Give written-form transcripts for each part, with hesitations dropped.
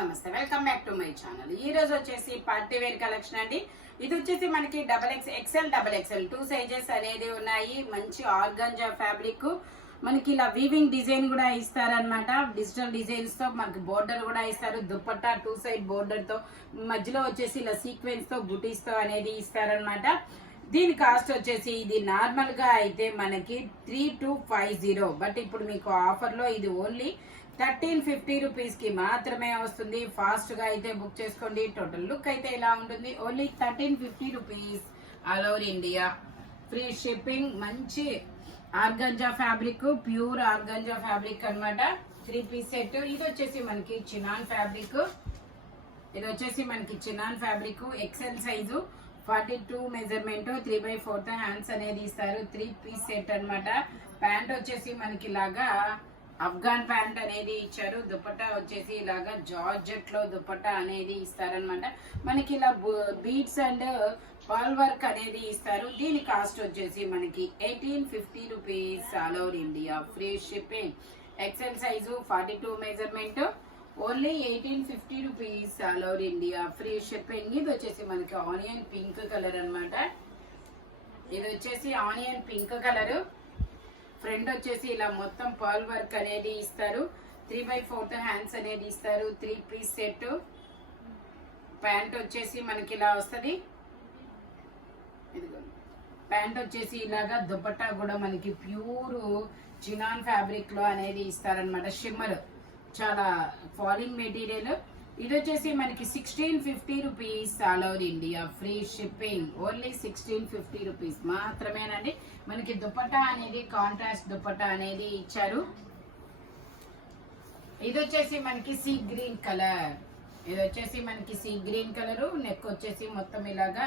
నమస్తే, welcome back to my channel. ఈ రోజు వచ్చేసి పార్టీ వేర్ కలెక్షన్ అండి. ఇది వచ్చేసి మనకి XXL 2 సైజెస్ అనేది ఉన్నాయి. మంచి ఆర్గాంజా ఫ్యాబ్రిక్, మనకి ఇలా వీవింగ్ డిజైన్ కూడా ఇస్తారనమాట. డిజిటల్ డిజైన్స్ తో మనకి బోర్డర్ కూడా ఇస్తారు. దుపట్టా 2 సైడ్ బోర్డర్ తో, మధ్యలో వచ్చేసి ఇలా సీక్వెన్స్ తో బుటీస్ తో అనేది ఇస్తారనమాట. దీని కాస్ట్ వచ్చేసి ఇది నార్మల్ గా అయితే మనకి 3250, బట్ ఇప్పుడు మీకు ఆఫర్ లో ఇది ఓన్లీ 1350 రూపీస్ కి మాత్రమే వస్తుంది. ఫాస్ట్ గా అయితే బుక్ చేసుకోండి. టోటల్ లుక్ అయితే ఇలా ఉంటుంది. Only 1350 rupees, all over India, free shipping. మంచి organza fabric, pure organza fabric అనమాట. 3 పీస్ సెట్. ఇది వచ్చేసి మనకి chinon fabric. XL size, 42 measurement, 3/4 hands అనేది ఇస్తారు. 3 పీస్ సెట్ అనమాట. ప్యాంట్ వచ్చేసి మనకి ఇలాగా అఫ్ఘాన్ ప్యాంట్ అనేది ఇచ్చారు. దుపట్టా వచ్చేసి ఇలాగా జార్జెట్ లో దుపట్టా అనేది ఇస్తారనమాట. మనకి ఇలా బీడ్స్ అండ్ పర్ల్ వర్క్ అనేది ఇస్తారు. దీని కాస్ట్ వచ్చేసి మనకి 1850 rupees, all over India, free shipping. XL size, 42 measurement, only 1850 rupees, all over India, free shipping. ఇది వచ్చేసి మనకి ఆనియన్ పింక్ కలర్ అనమాట. ఫ్రంట్ వచ్చేసి ఇలా మొత్తం పర్ల్ వర్క్ అనేది ఇస్తారు. 3/4 హ్యాండ్స్ అనేది ఇస్తారు. 3 పీస్ సెట్. ప్యాంట్ వచ్చేసి మనకి ఇలా వస్తుంది. ప్యాంట్ వచ్చేసి ఇలాగా దుపట్టా కూడా మనకి ప్యూర్ చినాన్ ఫ్యాబ్రిక్ లో అనేది ఇస్తారనమాట. షిమ్మర్, చాలా ఫాలింగ్ మెటీరియల్. ఇది వచ్చేసి మనకి 1650 rupees, all over India, free shipping. Only 1650 rupees మాత్రమేనండి. మనకి దుపట్టా అనేది కాంట్రాస్ట్ దుపట్టా అనేది ఇచ్చారు. ఇది వచ్చేసి మనకి సీ గ్రీన్ కలర్. నెక్ వచ్చేసి మొత్తం ఇలాగా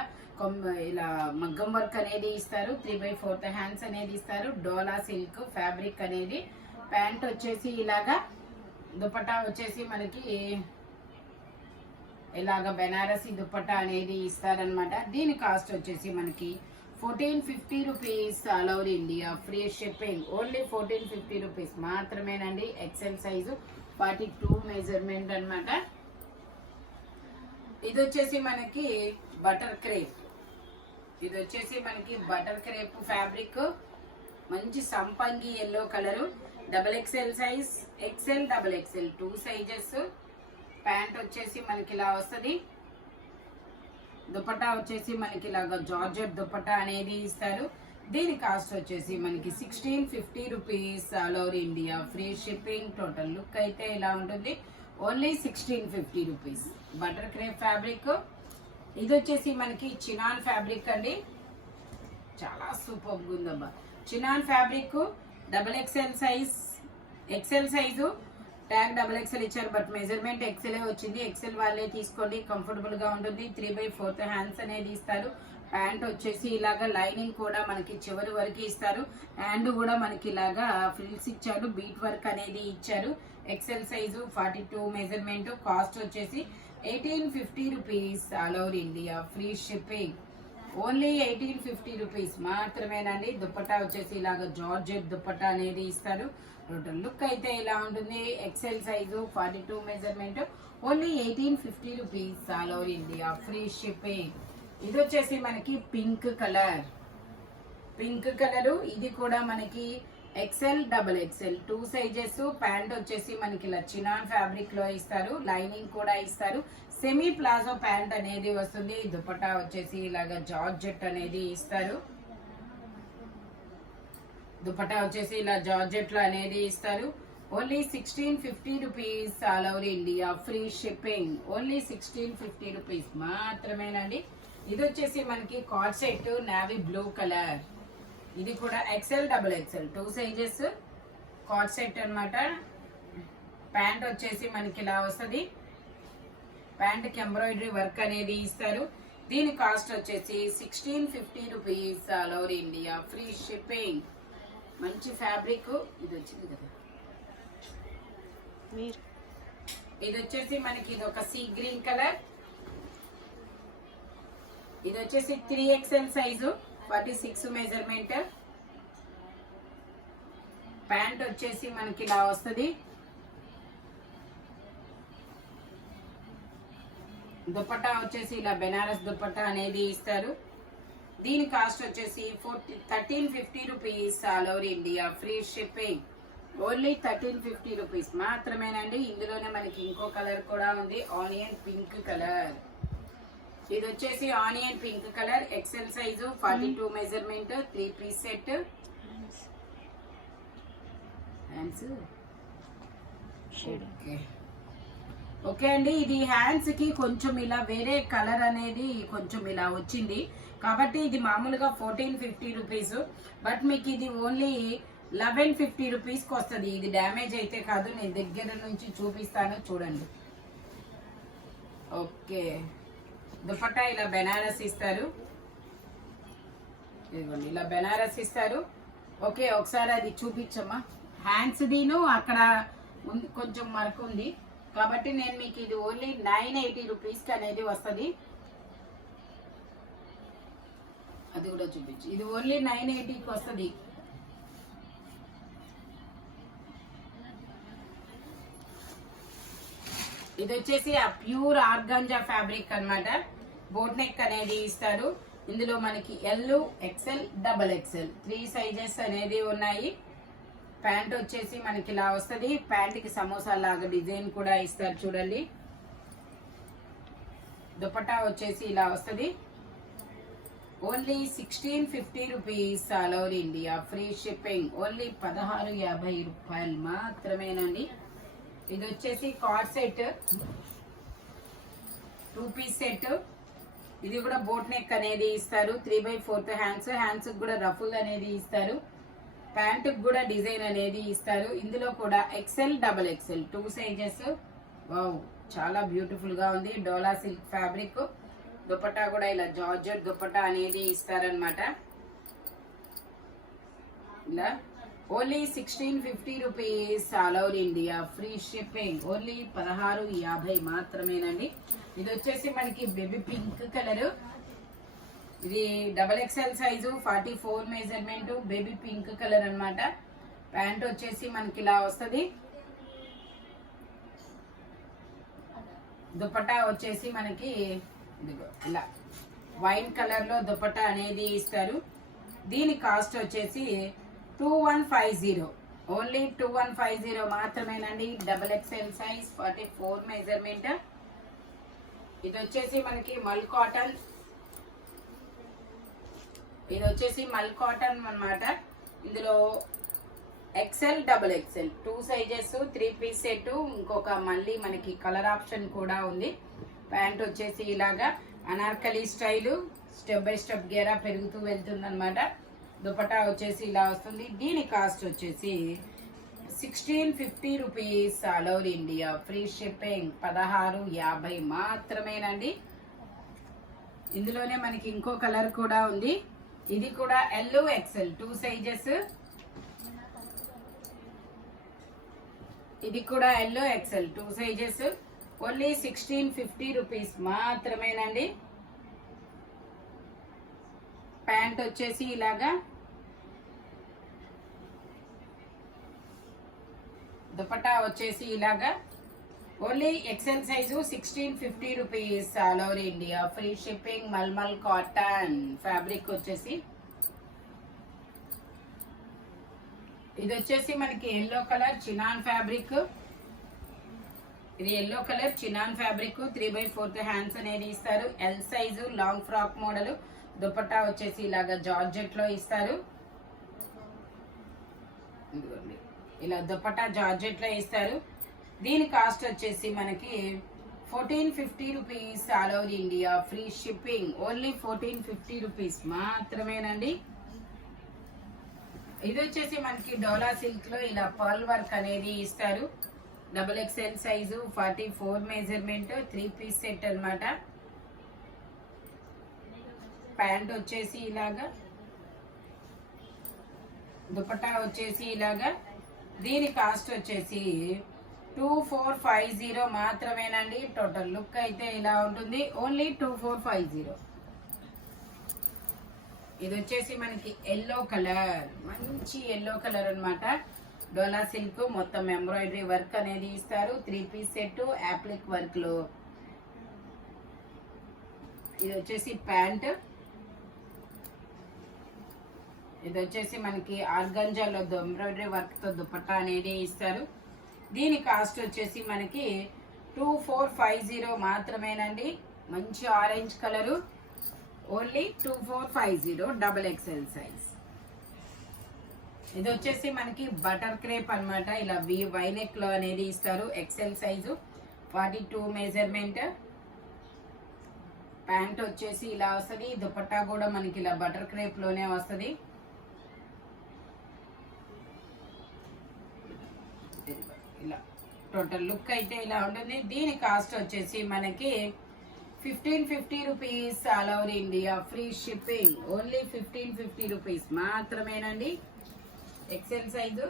ఇలా మగ్గం వర్క్ అనేది ఇస్తారు. 3/4 హ్యాండ్స్ అనేది ఇస్తారు. డోలా సిల్క్ ఫ్యాబ్రిక్ అనేది. ప్యాంట్ వచ్చేసి ఇలాగా, దుపట్టా వచ్చేసి మనకి ఇలాగా బెనారసి దుపట్టా అనేది ఇస్తారనమాట. దీని కాస్ట్ వచ్చేసి మనకి 1450 rupees, all over India, free shipping. Only 1450 rupees మాత్రమేనండి. ఎక్సెల్ సైజు, 42 మెజర్మెంట్ అనమాట. ఇది వచ్చేసి మనకి బటర్ క్రేప్ ఫ్యాబ్రిక్. మంచి సంపంగి yellow colour. XXL size, XXL 2 sizes. Pant వచ్చేసి మనకి ఇలా వస్తుంది. దుపట్టా వచ్చేసి మనకి ఇలాగా జార్జెట్ దుపట్టా అనేది ఇస్తారు. దీని కాస్ట్ వచ్చేసి మనకి 1650 rupees, all over India, free shipping. Total look అయితే ఇలా ఉంటుంది. Only 1650 rupees. Butter crepe fabric. ఇది వచ్చేసి మనకి చినాన్ ఫ్యాబ్రిక్ అండి. చాలా సూపర్ ఉందబ్బా. Chinon fabric, XL size. Tag XXL ఇచ్చారు, బట్ మెజర్మెంట్ ఎక్సెల్ వచ్చింది. ఎక్సెల్ వాళ్ళే తీసుకోండి, కంఫర్టబుల్ గా ఉంటుంది. 3/4 హ్యాండ్స్ అనేది ఇస్తారు. ప్యాంట్ వచ్చేసి ఇలాగా లైనింగ్ కూడా మనకి చివరి వరకు ఇస్తారు. హ్యాండ్ కూడా మనకి ఇలాగా ఫ్రిల్స్ ఇచ్చారు. బీట్ వర్క్ అనేది ఇచ్చారు. XL size, 42 measurement. కాస్ట్ వచ్చేసి 1850 rupees, all over India, free shipping. Only 1850 rupees మాత్రమేనండి. దుపట్టా వచ్చేసి ఇలాగా జార్జెట్ దుపట్టా అనేది ఇస్తారు. టోటల్ లుక్ అయితే ఇలా ఉంటుంది. XL size, 42 measurement, only 1850 rupees, all over India, free shipping. ఇది వచ్చేసి మనకి పింక్ కలరు. ఇది కూడా మనకి XXL 2 సైజెస్. ప్యాంట్ వచ్చేసి మనకి ఇలా చినాన్ ఫ్యాబ్రిక్ లో ఇస్తారు. లైనింగ్ కూడా ఇస్తారు. సెమీ ప్లాజో ప్యాంట్ అనేది వస్తుంది. దుపట్టా వచ్చేసి ఇలాగా జార్జెట్ అనేది ఇస్తారు. Only 1650 rupees, all over India, free shipping. Only 1650 rupees మాత్రమేనండి. ఇది వచ్చేసి మనకి co-ord set, navy blue colour. ఇది కూడా XXL 2 సైజెస్ కార్డ్ సెట్ అనమాట. ప్యాంట్ వచ్చేసి మనకి ఇలా వస్తుంది. ప్యాంట్ కి ఎంబ్రాయిడరీ వర్క్ అనేది ఇస్తారు. దీని కాస్ట్ వచ్చేసి 1650 rupees, all over India, free shipping. మంచి ఫ్యాబ్రిక్. ఇది వచ్చింది కదా, ఇది వచ్చేసి మనకి ఇది ఒక సీ గ్రీన్ కలర్. ఇది వచ్చేసి 3XL సైజు, 46 మెజర్మెంట్. ప్యాంట్ వచ్చేసి మనకి ఇలా వస్తుంది. దుపట్టా వచ్చేసి ఇలా బెనారస్ దుపట్టా అనేది ఇస్తారు. దీని కాస్ట్ వచ్చేసి 1350 rupees all over India, free shipping. Only 1350 rupees మాత్రమేనండి. ఇందులోనే మనకి ఇంకో కలర్ కూడా ఉంది, ఆనియన్ పింక్ కలర్. ఇది వచ్చేసి onion pink colour, XL size, 42 measurement, 3 piece set. Okay అండి, ఇది హ్యాండ్స్ కి కొంచెం ఇలా వేరే కలర్ అనేది కొంచెం ఇలా వచ్చింది కాబట్టి ఇది మామూలుగా 1450 రూపీస్, బట్ మీకు ఇది ఓన్లీ 1150 రూపీస్కి వస్తుంది. ఇది డ్యామేజ్ అయితే కాదు, నేను దగ్గర నుంచి చూపిస్తాను చూడండి. ఓకే, దుపట్టా ఇలా బెనారస్ ఇస్తారు. ఇదిగోండి ఇలా బెనారస్ ఇస్తారు. ఓకే, ఒకసారి అది చూపించమ్మా. హ్యాండ్స్ దీను అక్కడ కొంచెం మరకు ఉంది కాబట్టి నేను మీకు ఇది ఓన్లీ 980 రూపీస్కి అనేది వస్తుంది. అది కూడా చూపించు, ఇది ఓన్లీ 980కి వస్తుంది. ఇది వచ్చేసి ఆ ప్యూర్ ఆర్గాంజా ఫ్యాబ్రిక్ అన్నమాట. బోట్ నెక్ అనేది ఇస్తారు. ఇందులో మనకి L, XL, double XL 3 sizes అనేది ఉన్నాయి. ప్యాంట్ వచ్చేసి మనకి ఇలా వస్తుంది. ప్యాంట్ కి సమోసా లాగా డిజైన్ కూడా ఇస్తారు చూడండి. దుపట్టా వచ్చేసి ఇలా వస్తుంది. Only 1650 rupees all over India, free shipping. Only 1650 రూపాయలు మాత్రమేనండి. ఇది వచ్చేసి కార్డ్ సెట్, 2 పీస్ సెట్. ఇది కూడా బోట్ నెక్ అనేది ఇస్తారు. 3/4 హ్యాండ్స్ కూడా రఫుల్ అనేది ఇస్తారు. ప్యాంట్ కూడా డిజైన్ అనేది ఇస్తారు. ఇందులో కూడా XL, double XL 2 sizes. Wow, చాలా బ్యూటిఫుల్ గా ఉంది. డోలా సిల్క్ ఫ్యాబ్రిక్. దుపట్టా కూడా ఇలా జార్జెట్ దుపట్టా అనేది ఇస్తారనమాట. ఇలా only 1650 rupees all over India, free shipping. Only 1650 మాత్రమేనండి. ఇది వచ్చేసి మనకి బేబీ పింక్ కలర్. ఇది double XL size, 44 measurement, baby pink colour అన్నమాట. ప్యాంట్ వచ్చేసి మనకి ఇలా వస్తుంది. దుపట్టా వచ్చేసి మనకి ఇదిగో ఇలా వైన్ కలర్ లో దుపట్టా అనేది ఇస్తారు. దీని కాస్ట్ వచ్చేసి 2150, ఓన్లీ 2150 మాత్రమేనండి. Double XL size, 44 measurement. ఇది వచ్చేసి మనకి మల్ కాటన్. ఇది వచ్చేసి మల్ కాటన్ అన్నమాట. ఇందులో XL, double XL 2 sizes, 3 piece set. ఇంకొక మళ్ళీ మనకి కలర్ ఆప్షన్ కూడా ఉంది. ప్యాంట్ వచ్చేసి ఇలాగా Anarkali style, step by step గేరా పెరుగుతూ వెళ్తుంది అనమాట. దుపట్టా వచ్చేసి ఇలా వస్తుంది. దీని కాస్ట్ వచ్చేసి 1650 rupees all over India, free shipping. 1650 మాత్రమేనండి. ఇందులోనే మనకి ఇంకో కలర్ కూడా ఉంది. ఇది కూడా ఎల్, ఎక్సెల్ 2 సైజెస్. ఇది కూడా L, XL 2 sizes. Only 1650 rupees మాత్రమేనండి. ప్యాంట్ వచ్చేసి ఇలాగా, దుపట్టా వచ్చేసి ఇలాగా. Only XL size, 1650 rupees all over India, free shipping. Mulmul cotton fabric వచ్చేసి. ఇది వచ్చేసి మనకి ఎల్లో కలర్ చినాన్ ఫ్యాబ్రిక్. ఇది yellow colour chinon fabric. 3/4 hands అనేది ఇస్తారు. L size, long frock model. Dupatta వచ్చేసి ఇలాగా జార్జెట్ లో ఇస్తారు. ఇలా దుపట్టా జార్జెట్ లో ఇస్తారు. దీని కాస్ట్ వచ్చేసి మనకి 1450 rupees all over India, free shipping. Only 1450 rupees మాత్రమేనండి. ఇది వచ్చేసి మనకి డోలా సిల్క్ లో ఇలా పర్ల్ వర్క్ అనేది ఇస్తారు. Double XL size, 44 measurement, 3 piece set అన్నమాట. ప్యాంట్ వచ్చేసి ఇలాగా, దుపట్టా వచ్చేసి ఇలాగా. దీని కాస్ట్ వచ్చేసి 2450 మాత్రమేనండి. టోటల్ లుక్ అయితే ఇలా ఉంటుంది. ఓన్లీ 2450. ఇది వచ్చేసి మనకి ఎల్లో కలర్, మంచి ఎల్లో కలర్ అన్నమాట. డోలా సిల్క్ మొత్తం ఎంబ్రాయిడరీ వర్క్ అనేది ఇస్తారు. 3 పీస్ సెట్, యాప్లిక్ వర్క్ లో ఇది వచ్చేసి ప్యాంట్, ఇది వచ్చేసి మనకి ఆర్గంజాలో ఎంబ్రాయిడరీ వర్క్ తో దుపట్టా అనేది ఇస్తారు. దీని కాస్ట్ వచ్చేసి మనకి 2450 మాత్రమేనండి. మంచి orange colour, only 2450 XXL size. ఇది వచ్చేసి మనకి బటర్ క్రేప్ అన్నమాట. ఇలా వైనెక్ లో అనేది ఇస్తారు. XL size 42 measurement. ప్యాంట్ వచ్చేసి ఇలా వస్తుంది. దుపట్టా కూడా మనకి ఇలా బటర్ క్రేప్ లోనే వస్తుంది. ఇలా టోటల్ లుక్ అయితే ఇలా ఉంటుంది. దీని కాస్ట్ వచ్చేసి మనకి 1550 rupees. All over India free shipping. Only 1550 rupees మాత్రమేనండి. XL size.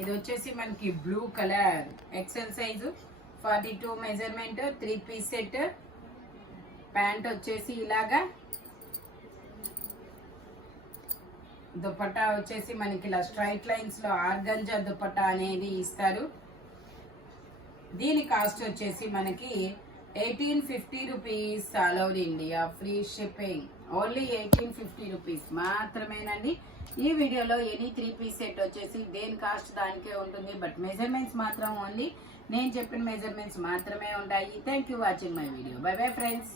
ఇది వచ్చేసి మనకి blue colour, XL size 42 measurement, 3 piece set. Pant వచ్చేసి ఇలాగా, దుపట్టా వచ్చేసి మనకి ఇలా స్ట్రైట్ లైన్స్ లో ఆర్గంజా దుపట్టా అనేది ఇస్తారు. దీని కాస్ట్ వచ్చేసి మనకి 1850 rupees. All over India free shipping. Only 1850 rupees మాత్రమేనండి. ఈ వీడియోలో ఎనీ 3 పీస్ సెట్ వచ్చేసి దేని కాస్ట్ దానికే ఉంటుంది. బట్ మెజర్మెంట్స్ మాత్రం ఓన్లీ నేను చెప్పిన మెజర్మెంట్స్ మాత్రమే ఉంటాయి. Thank you watching my video. By bye friends.